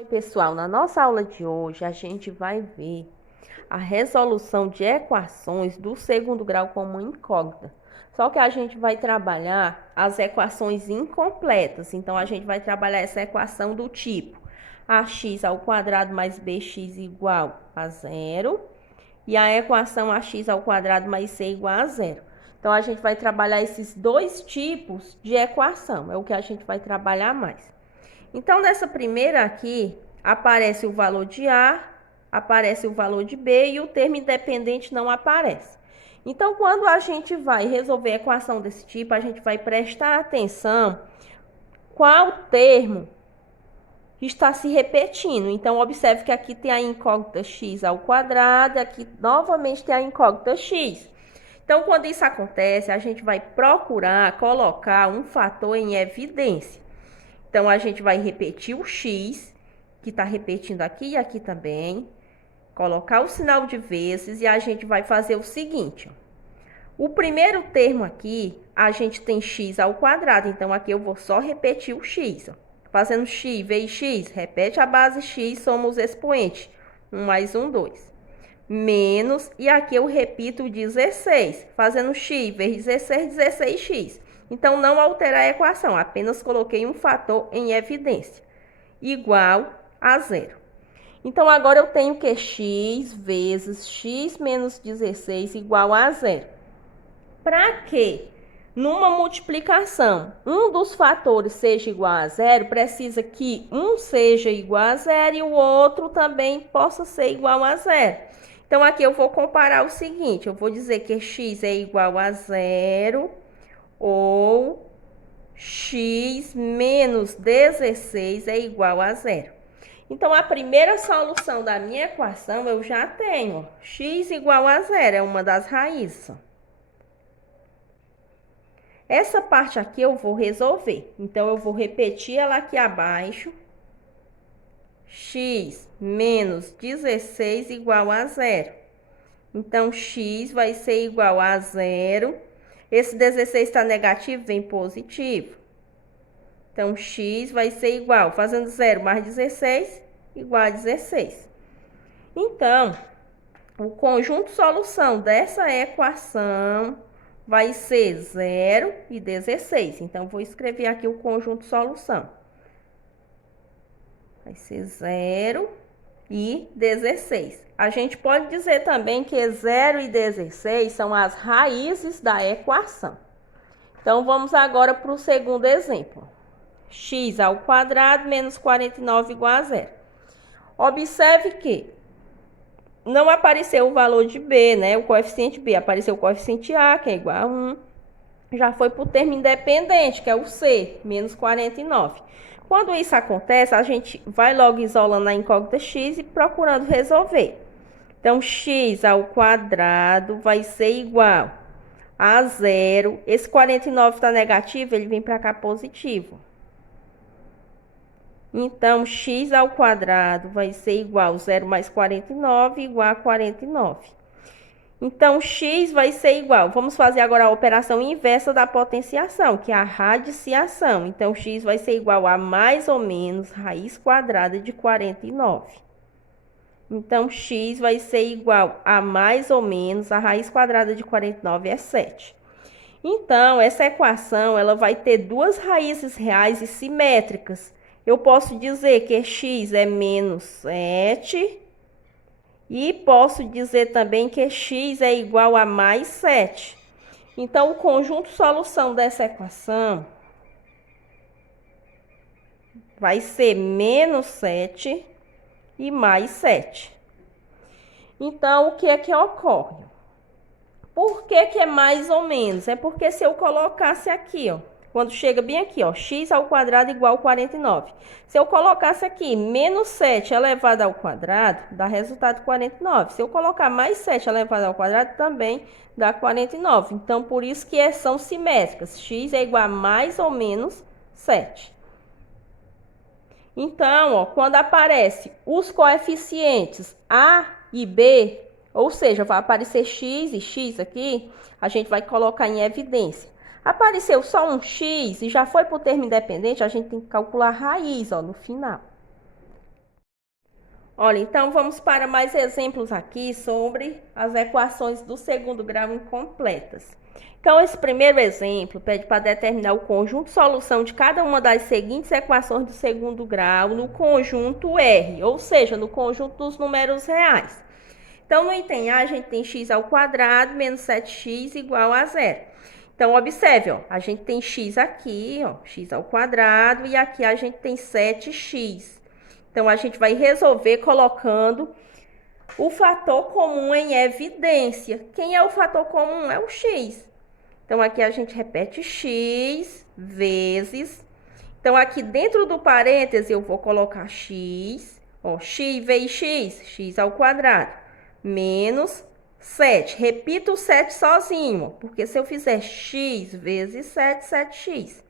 Oi, pessoal, na nossa aula de hoje a gente vai ver a resolução de equações do segundo grau como incógnita. Só que a gente vai trabalhar as equações incompletas. Então a gente vai trabalhar essa equação do tipo ax ao quadrado mais bx igual a zero e a equação ax ao quadrado mais c igual a zero. Então a gente vai trabalhar esses dois tipos de equação, é o que a gente vai trabalhar mais. Então, nessa primeira aqui, aparece o valor de A, aparece o valor de B e o termo independente não aparece. Então, quando a gente vai resolver a equação desse tipo, a gente vai prestar atenção qual termo está se repetindo. Então, observe que aqui tem a incógnita x ao quadrado, aqui novamente tem a incógnita x. Então, quando isso acontece, a gente vai procurar colocar um fator em evidência. Então, a gente vai repetir o x, que está repetindo aqui e aqui também. Colocar o sinal de vezes e a gente vai fazer o seguinte. O primeiro termo aqui, a gente tem x ao quadrado. Então, aqui eu vou só repetir o x. Fazendo x vezes x, repete a base x, soma os expoentes. 1 mais 1, 2. Menos, e aqui eu repito o 16. Fazendo x vezes 16, 16x. Então, não alterar a equação, apenas coloquei um fator em evidência, igual a zero. Então, agora eu tenho que x vezes x menos 16 igual a zero. Para que, numa multiplicação, um dos fatores seja igual a zero, precisa que um seja igual a zero e o outro também possa ser igual a zero. Então, aqui eu vou comparar o seguinte, eu vou dizer que x é igual a zero ou x menos 16 é igual a zero. Então, a primeira solução da minha equação eu já tenho. X igual a zero é uma das raízes. Essa parte aqui eu vou resolver. Então, eu vou repetir ela aqui abaixo. X menos 16 igual a zero. Então, x vai ser igual a zero. Esse 16 está negativo, vem positivo. Então, x vai ser igual, fazendo 0 mais 16, igual a 16. Então, o conjunto solução dessa equação vai ser 0 e 16. Então, vou escrever aqui o conjunto solução. Vai ser 0 e 16. A gente pode dizer também que 0 e 16 são as raízes da equação. Então, vamos agora para o segundo exemplo. X ao quadrado menos 49 igual a zero. Observe que não apareceu o valor de B, né? O coeficiente B. Apareceu o coeficiente A, que é igual a 1. Já foi para o termo independente, que é o C, menos 49. Quando isso acontece, a gente vai logo isolando a incógnita x e procurando resolver. Então, x ao quadrado vai ser igual a zero. Esse 49 está negativo, ele vem para cá positivo. Então, x ao quadrado vai ser igual a 0 mais 49 igual a 49. Então, x vai ser igual. Vamos fazer agora a operação inversa da potenciação, que é a radiciação. Então, x vai ser igual a mais ou menos raiz quadrada de 49. Então, x vai ser igual a mais ou menos a raiz quadrada de 49 é 7. Então, essa equação ela vai ter duas raízes reais e simétricas. Eu posso dizer que x é menos 7 e posso dizer também que x é igual a mais 7. Então, o conjunto solução dessa equação vai ser menos 7 e mais 7. Então, o que é que ocorre? Por que que é mais ou menos? É porque se eu colocasse aqui, ó, quando chega bem aqui, ó, x ao quadrado igual a 49. Se eu colocasse aqui menos 7 elevado ao quadrado, dá resultado 49. Se eu colocar mais 7 elevado ao quadrado, também dá 49. Então, por isso que são simétricas. X é igual a mais ou menos 7. Então, ó, quando aparece os coeficientes A e B, ou seja, vai aparecer x e x aqui, a gente vai colocar em evidência. Apareceu só um x e já foi para o termo independente, a gente tem que calcular a raiz, ó, no final. Olha, então vamos para mais exemplos aqui sobre as equações do segundo grau incompletas. Então, esse primeiro exemplo pede para determinar o conjunto de solução de cada uma das seguintes equações do segundo grau no conjunto R, ou seja, no conjunto dos números reais. Então, no item A, a gente tem x ao quadrado menos 7x igual a zero. Então, observe, ó, a gente tem x aqui, ó, x ao quadrado, e aqui a gente tem 7x. Então, a gente vai resolver colocando o fator comum em evidência. Quem é o fator comum? É o x. Então, aqui a gente repete x vezes. Então, aqui dentro do parêntese, eu vou colocar x. Ó, x vezes x, x ao quadrado, menos 7. Repito o 7 sozinho, porque se eu fizer x vezes 7, 7x,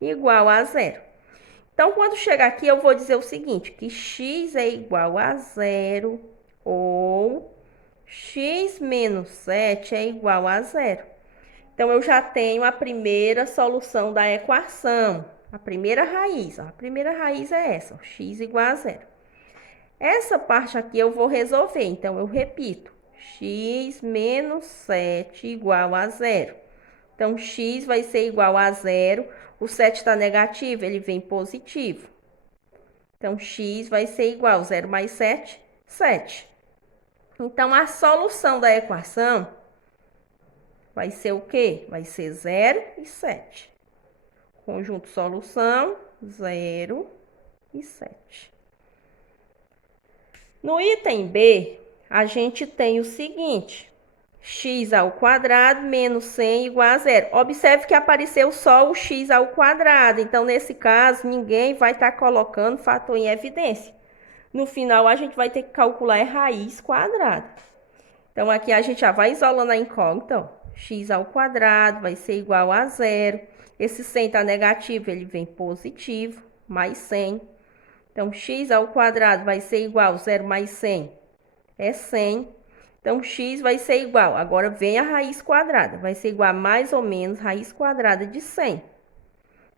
igual a zero. Então, quando chegar aqui, eu vou dizer o seguinte, que x é igual a zero ou x menos 7 é igual a zero. Então, eu já tenho a primeira solução da equação, a primeira raiz. Ó, a primeira raiz é essa, ó, x igual a zero. Essa parte aqui eu vou resolver, então eu repito, x menos 7 igual a zero. Então, x vai ser igual a zero. O 7 está negativo, ele vem positivo. Então, x vai ser igual a 0 mais 7, 7. Então, a solução da equação vai ser o quê? Vai ser 0 e 7. Conjunto solução, 0 e 7. No item B, a gente tem o seguinte, x ao quadrado menos 100 igual a zero. Observe que apareceu só o x ao quadrado. Então, nesse caso, ninguém vai estar colocando fator em evidência. No final, a gente vai ter que calcular a raiz quadrada. Então, aqui a gente já vai isolando a incógnita. Ó. X ao quadrado vai ser igual a zero. Esse 100 está negativo, ele vem positivo, mais 100. Então, x ao quadrado vai ser igual a 0 mais 100, é 100. Então, x vai ser igual, agora vem a raiz quadrada, vai ser igual a mais ou menos raiz quadrada de 100.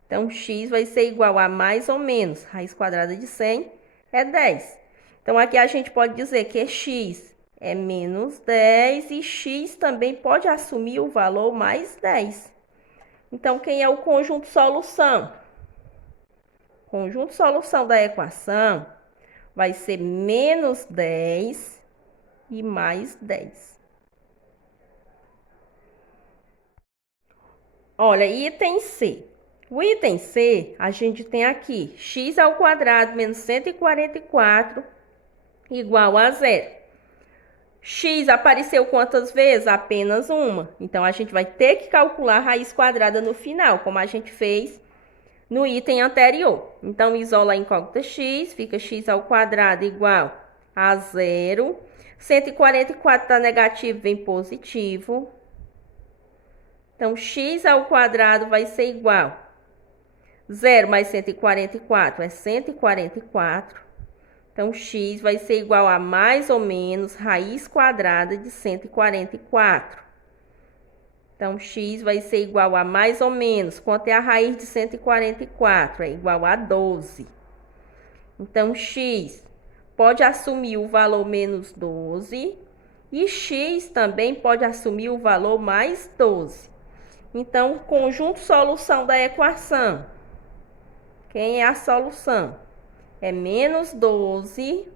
Então, x vai ser igual a mais ou menos raiz quadrada de 100, é 10. Então, aqui a gente pode dizer que x é menos 10 e x também pode assumir o valor mais 10. Então, quem é o conjunto solução? Conjunto solução da equação vai ser menos 10 e mais 10. Olha, item C. O item C, a gente tem aqui x ao quadrado menos 144 igual a zero. X apareceu quantas vezes? Apenas uma. Então, a gente vai ter que calcular a raiz quadrada no final, como a gente fez no item anterior. Então, isola a incógnita x, fica x ao quadrado igual a zero. 144 está negativo, vem positivo. Então, x ao quadrado vai ser igual. 0 mais 144 é 144. Então, x vai ser igual a mais ou menos raiz quadrada de 144. Então, x vai ser igual a mais ou menos. Quanto é a raiz de 144? É igual a 12. Então, x pode assumir o valor menos 12. E x também pode assumir o valor mais 12. Então, conjunto solução da equação. Quem é a solução? É menos 12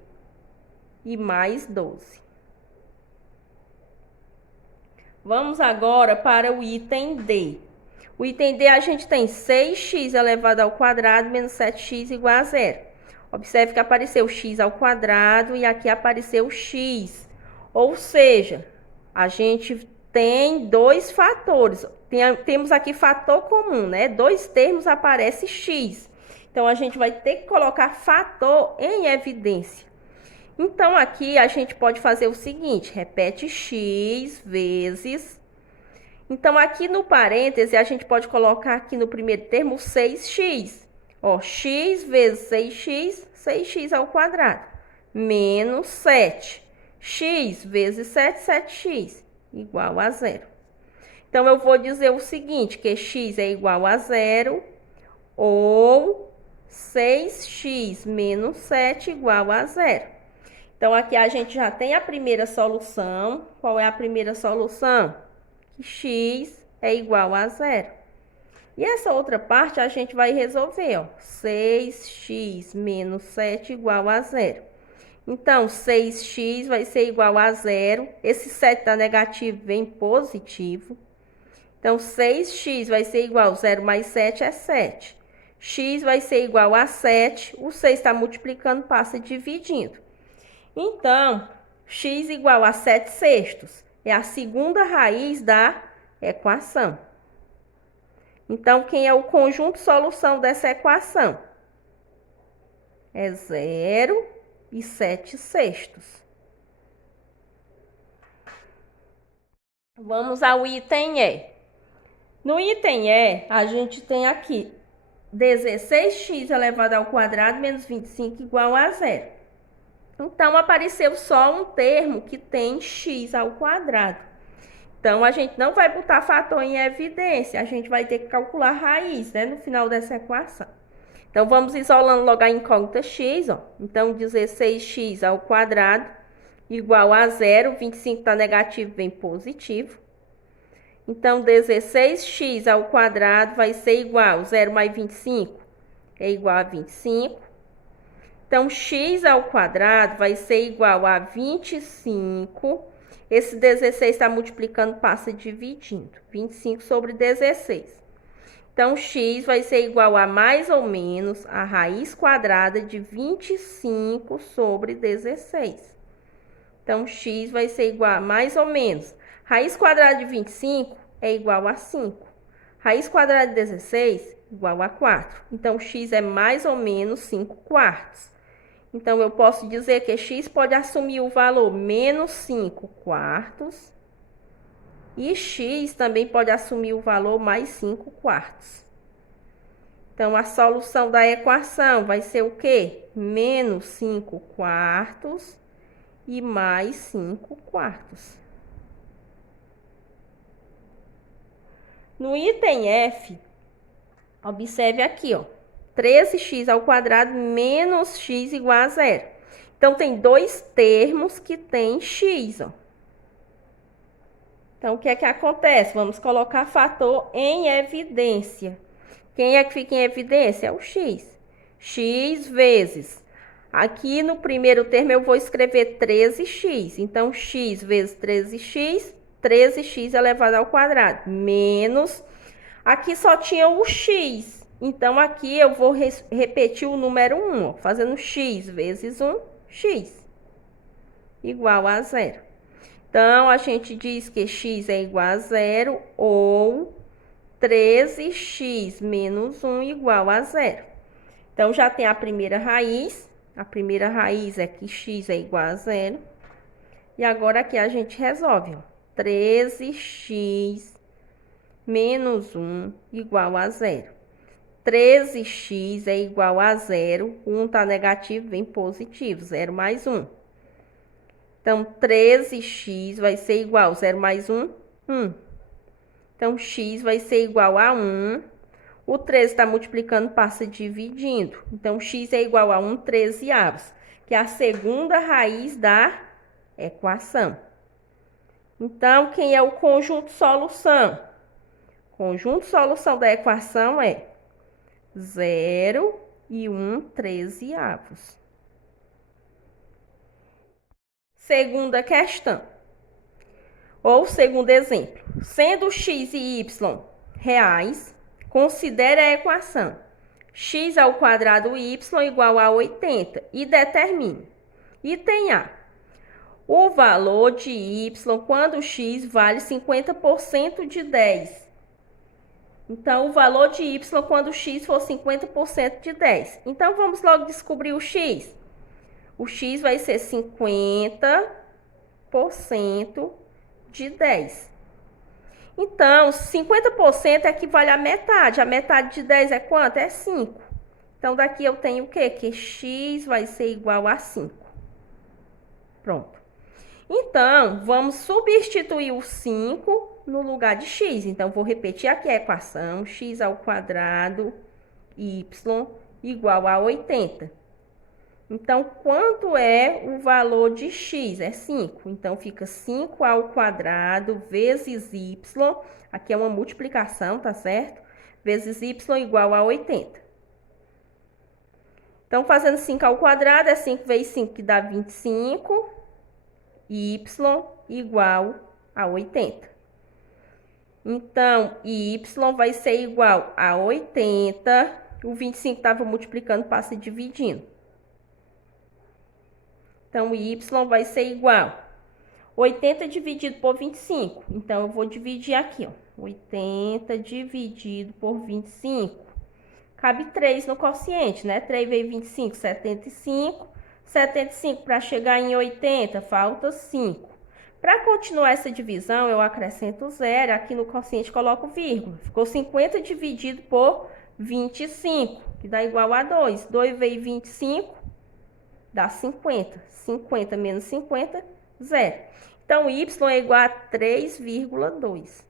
e mais 12. Vamos agora para o item D. O item D a gente tem 6x elevado ao quadrado menos 7x igual a zero. Observe que apareceu x ao quadrado e aqui apareceu x. Ou seja, a gente tem dois fatores. Temos aqui fator comum, né? Dois termos aparece x. Então, a gente vai ter que colocar fator em evidência. Então, aqui a gente pode fazer o seguinte, repete x vezes. Então, aqui no parêntese, a gente pode colocar aqui no primeiro termo 6x. Ó, x vezes 6x, 6x ao quadrado, menos 7. X vezes 7, 7x, igual a zero. Então, eu vou dizer o seguinte, que x é igual a zero, ou 6x menos 7 igual a zero. Então, aqui a gente já tem a primeira solução. Qual é a primeira solução? Que x é igual a zero. E essa outra parte a gente vai resolver, ó. 6x menos 7 igual a zero. Então, 6x vai ser igual a zero. Esse 7 tá negativo, vem positivo. Então, 6x vai ser igual a 0 mais 7 é 7. X vai ser igual a 7. O 6 está multiplicando, passa dividindo. Então, x igual a 7 sextos. É a segunda raiz da equação. Então, quem é o conjunto solução dessa equação? É 0 e 7 sextos. Vamos ao item E. No item E, a gente tem aqui 16x elevado ao quadrado menos 25 igual a zero. Então, apareceu só um termo que tem x ao quadrado. Então, a gente não vai botar fator em evidência, a gente vai ter que calcular a raiz, né, no final dessa equação. Então, vamos isolando logo a incógnita x, ó. Então, 16x ao quadrado igual a zero, 25 está negativo, vem positivo. Então, 16x ao quadrado vai ser igual a 0 mais 25 é igual a 25. Então, x ao quadrado vai ser igual a 25. Esse 16 está multiplicando, passa dividindo. 25 sobre 16. Então, x vai ser igual a mais ou menos a raiz quadrada de 25 sobre 16. Então, x vai ser igual a mais ou menos. Raiz quadrada de 25 é igual a 5. Raiz quadrada de 16 igual a 4. Então, x é mais ou menos 5 quartos. Então, eu posso dizer que x pode assumir o valor menos 5 quartos. E x também pode assumir o valor mais 5 quartos. Então, a solução da equação vai ser o quê? Menos 5 quartos e mais 5 quartos. No item F, observe aqui, ó. 13x ao quadrado menos x igual a zero. Então, tem dois termos que tem x, ó. Então, o que é que acontece? Vamos colocar fator em evidência. Quem é que fica em evidência? É o x. X vezes. Aqui no primeiro termo eu vou escrever 13x. Então, x vezes 13x, 13x elevado ao quadrado. Menos. Aqui só tinha o x. Então, aqui eu vou repetir o número 1, ó, fazendo x vezes 1, x, igual a zero. Então, a gente diz que x é igual a zero ou 13x menos 1 igual a zero. Então, já tem a primeira raiz. A primeira raiz é que x é igual a zero. E agora aqui a gente resolve, ó. 13x menos 1 igual a zero. 13x é igual a zero. 1 está negativo, vem positivo. 0 mais 1. Então, 13x vai ser igual a 0 mais 1, 1. Então, x vai ser igual a 1. O 13 está multiplicando, passa dividindo. Então, x é igual a 1 13avos, que é a segunda raiz da equação. Então, quem é o conjunto solução? Conjunto solução da equação é 0 e 1 13avos. Segunda questão. Ou segundo exemplo. Sendo x e y reais, considere a equação x ao quadrado y igual a 80 e determine. Item A. O valor de y quando x vale 50% de 10. Então, o valor de y quando x for 50% de 10. Então, vamos logo descobrir o x. O x vai ser 50% de 10. Então, 50% equivale à metade. A metade de 10 é quanto? É 5. Então, daqui eu tenho o quê? Que x vai ser igual a 5. Pronto. Então, vamos substituir o 5 no lugar de x. Então, vou repetir aqui a equação. X ao quadrado y igual a 80. Então, quanto é o valor de x? É 5. Então, fica 5 ao quadrado vezes y. Aqui é uma multiplicação, tá certo? Vezes y igual a 80. Então, fazendo 5 ao quadrado, é 5 vezes 5, que dá 25. Y igual a 80. Então, y vai ser igual a 80. O 25 estava multiplicando, passa dividindo. Então, y vai ser igual 80 dividido por 25. Então, eu vou dividir aqui, ó. 80 dividido por 25. Cabe 3 no quociente, né? 3 vezes 25, 75. 75 para chegar em 80, falta 5. Para continuar essa divisão, eu acrescento 0. Aqui no quociente coloco vírgula. Ficou 50 dividido por 25, que dá igual a 2. 2 vezes 25 dá 50. 50 menos 50, 0. Então, y é igual a 3,2.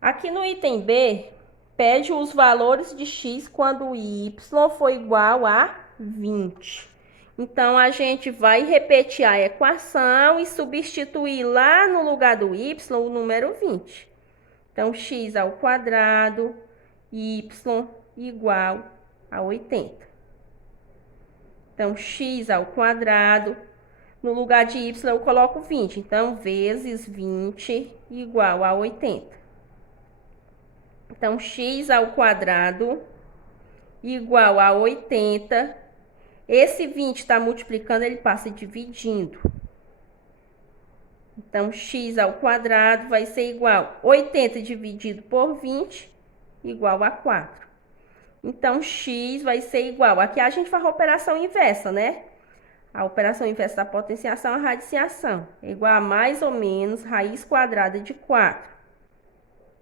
Aqui no item B, pede os valores de x quando y for igual a 20. Então, a gente vai repetir a equação e substituir lá no lugar do y o número 20. Então, x ao quadrado, y igual a 80. Então, x ao quadrado, no lugar de y eu coloco 20. Então, vezes 20 igual a 80. Então, x ao quadrado igual a 80. Esse 20 está multiplicando, ele passa dividindo. Então, x ao quadrado vai ser igual a 80 dividido por 20, igual a 4. Então, x vai ser igual... Aqui a gente faz a operação inversa, né? A operação inversa da potenciação à radiciação. É igual a mais ou menos raiz quadrada de 4.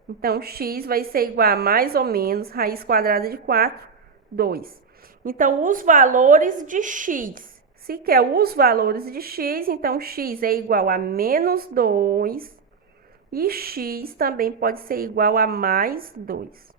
Então, x vai ser igual a mais ou menos raiz quadrada de 4, 2. Então, os valores de x. Se quer os valores de x, então x é igual a menos 2. E x também pode ser igual a mais 2.